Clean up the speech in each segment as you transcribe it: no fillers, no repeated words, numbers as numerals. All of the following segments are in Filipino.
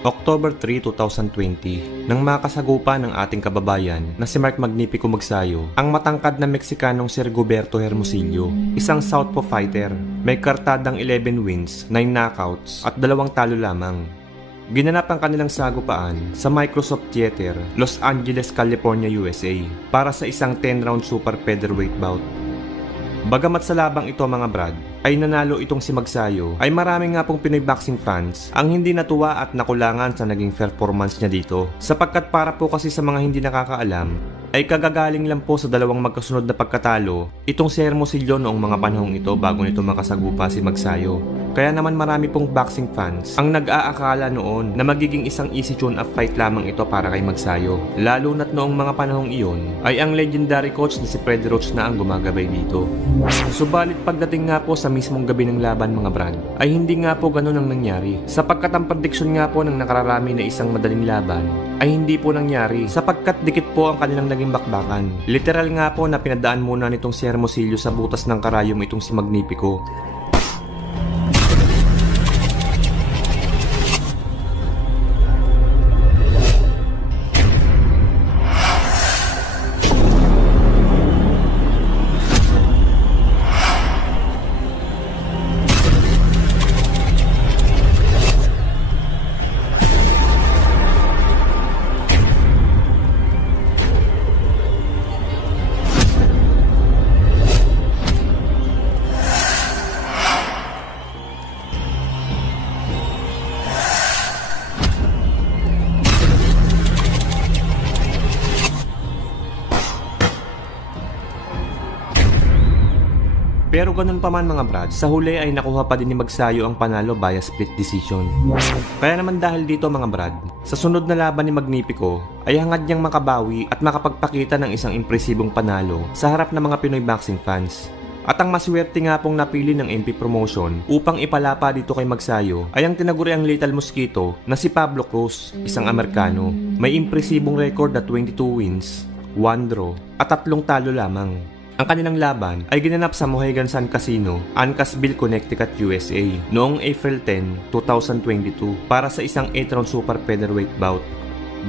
October 3, 2020, nang makasagupa ng ating kababayan na si Mark Magnifico Magsayo, ang matangkad na Meksikanong si Rigoberto Hermosillo, isang southpaw fighter, may kartadang 11 wins, 9 knockouts at 2 talo lamang. Ginanap ang kanilang sagupaan sa Microsoft Theater, Los Angeles, California, USA, para sa isang 10-round super featherweight bout. Bagamat sa labang ito mga brad, ay nanalo itong si Magsayo, ay marami nga pong Pinoy boxing fans ang hindi natuwa at nakulangan sa naging performance niya dito. Sapagkat para po kasi sa mga hindi nakakaalam, ay kagagaling lang po sa 2 magkasunod na pagkatalo itong si Hermosillo noong mga panahong ito bago nito makasagupa si Magsayo. Kaya naman marami pong boxing fans ang nag-aakala noon na magiging isang easy tune-up fight lamang ito para kay Magsayo. Lalo na't noong mga panahong iyon ay ang legendary coach na si Freddie Roach na ang gumagabay dito. Subalit pagdating nga po sa mismong gabi ng laban mga brad, ay hindi nga po ganun ang nangyari. Sapagkat ang prediction nga po ng nakararami na isang madaling laban ay hindi po nangyari sapagkat dikit po ang kanilang naging bakbakan. Literal nga po na pinadaan muna nitong si Hermosillo sa butas ng karayom itong si Magnifico. Pero ganun pa man mga brad, sa huli ay nakuha pa din ni Magsayo ang panalo via split decision. Kaya naman dahil dito mga brad, sa sunod na laban ni Magnifico ay hangad niyang makabawi at makapagpakita ng isang impresibong panalo sa harap ng mga Pinoy boxing fans. At ang maswerte nga pong napili ng MP Promotion upang ipalapa dito kay Magsayo ay ang tinaguriang Lethal Mosquito na si Pablo Cruz, isang Amerikano. May impresibong record na 22 wins, 1 draw at 3 talo lamang. Ang kanilang laban ay ginanap sa Mohegan Sun Casino, Uncasville, Connecticut, USA noong April 10, 2022 para sa isang 8-round super featherweight bout.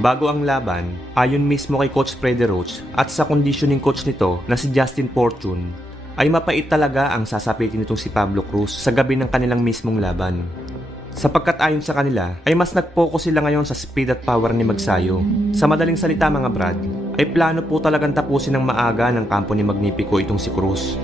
Bago ang laban, ayon mismo kay Coach Freddie Roach at sa conditioning coach nito na si Justin Fortune, ay mapait talaga ang sasapitin nitong si Pablo Cruz sa gabi ng kanilang mismong laban. Sapagkat ayon sa kanila ay mas nag-focus sila ngayon sa speed at power ni Magsayo. Sa madaling salita mga brad, ay plano po talagang tapusin ng maaga ng kampo ni Magnifico itong si Cruz.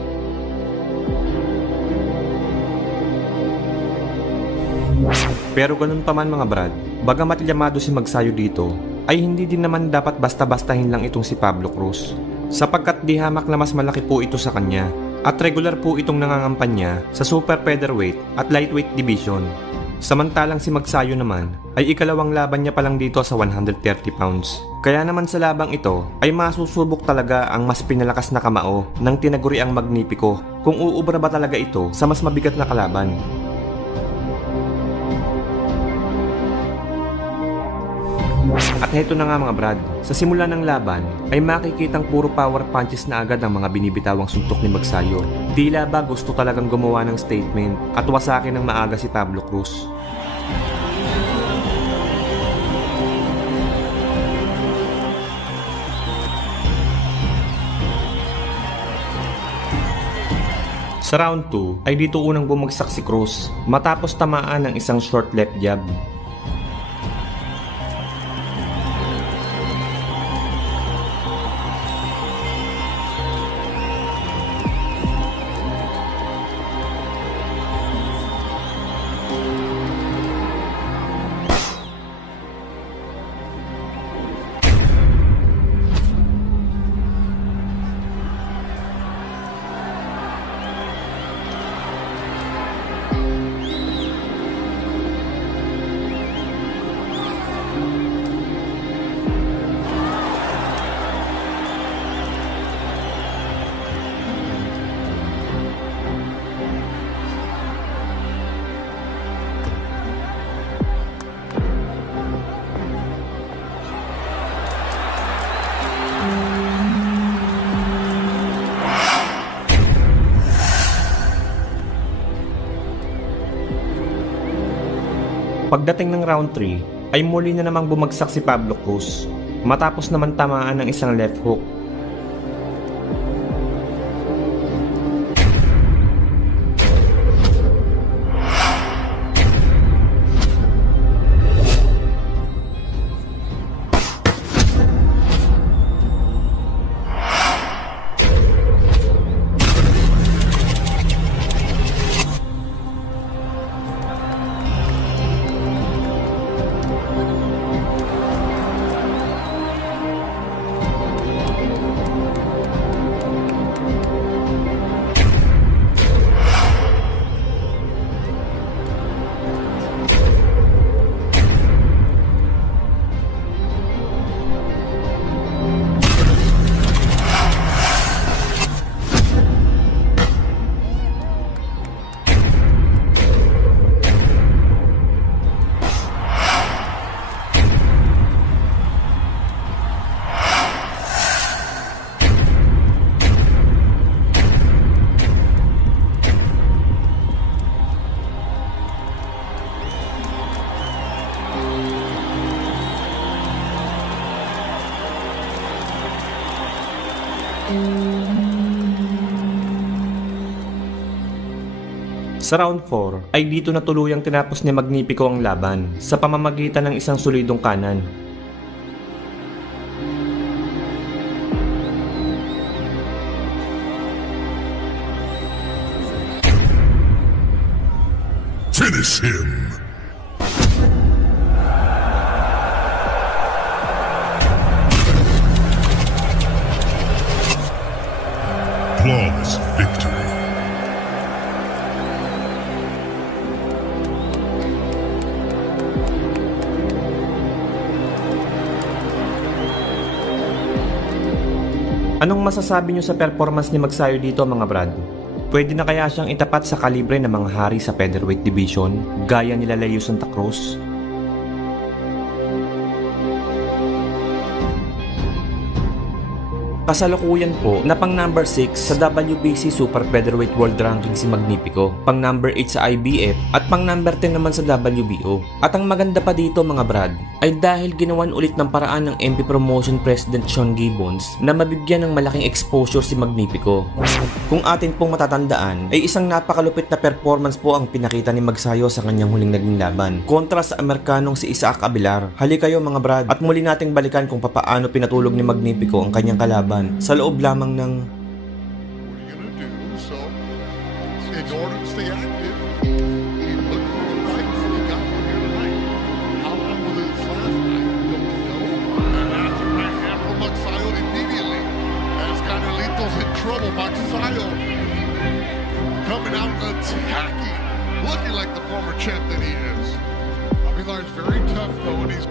Pero ganun pa man mga brad, bagamat yamado si Magsayo dito, ay hindi din naman dapat basta-bastahin lang itong si Pablo Cruz. Sapagkat di hamak na mas malaki po ito sa kanya at regular po itong nangangampanya sa super featherweight at lightweight division. Samantalang si Magsayo naman ay ikalawang laban niya pa lang dito sa 130 pounds. Kaya naman sa labang ito ay masusubok talaga ang mas pinalakas na kamao ng tinaguriang Magnifico kung uubra ba talaga ito sa mas mabigat na kalaban. At heto na nga mga brad, sa simula ng laban ay makikitang puro power punches na agad ang mga binibitawang suntok ni Magsayo. Tila ba gusto talagang gumawa ng statement at wasakin ng maaga si Pablo Cruz. Sa round 2 ay dito unang bumagsak si Cruz matapos tamaan ng isang short left jab. Pagdating ng round 3 ay muli na namang bumagsak si Pablo Cruz matapos naman tamaan ng isang left hook. Sa round 4 ay dito na tuluyang tinapos ni Magnifico ang laban sa pamamagitan ng isang solidong kanan. Finish him! Flawless victory. Anong masasabi nyo sa performance ni Magsayo dito mga brad? Pwede na kaya siyang itapat sa kalibre ng mga hari sa featherweight division gaya nila Leo Santa Cruz? Kasalukuyan po na pang number 6 sa WBC Super Featherweight World Ranking si Magnifico, pang number 8 sa IBF at pang number 10 naman sa WBO. At ang maganda pa dito mga brad ay dahil ginawan ulit ng paraan ng MP Promotion President Sean Gibbons na mabigyan ng malaking exposure si Magnifico. Kung atin pong matatandaan ay isang napakalupit na performance po ang pinakita ni Magsayo sa kanyang huling naging laban kontra sa Amerikanong si Isaac Abilar. Halika kayo mga brad at muli nating balikan kung papaano pinatulog ni Magnifico ang kanyang kalaban sa loob lamang ng In order to stay active, he looked for the fights and he got one here tonight. How long will his last night? Don't know. And after right hand from Magsayo immediately. As Canelitos in trouble, Magsayo coming out attacking, looking like the former champ that he is. Abilar is very tough though, and he's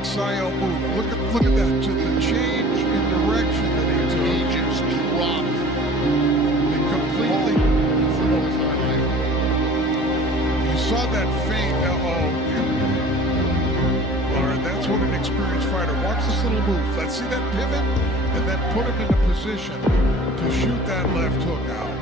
Magsayo move. Look at that. To the change in direction that he took. He just dropped. They completely. You saw that feint. Lauren, that's what an experienced fighter. Watch this little move. Let's see that pivot, and then put him in a position to shoot that left hook out.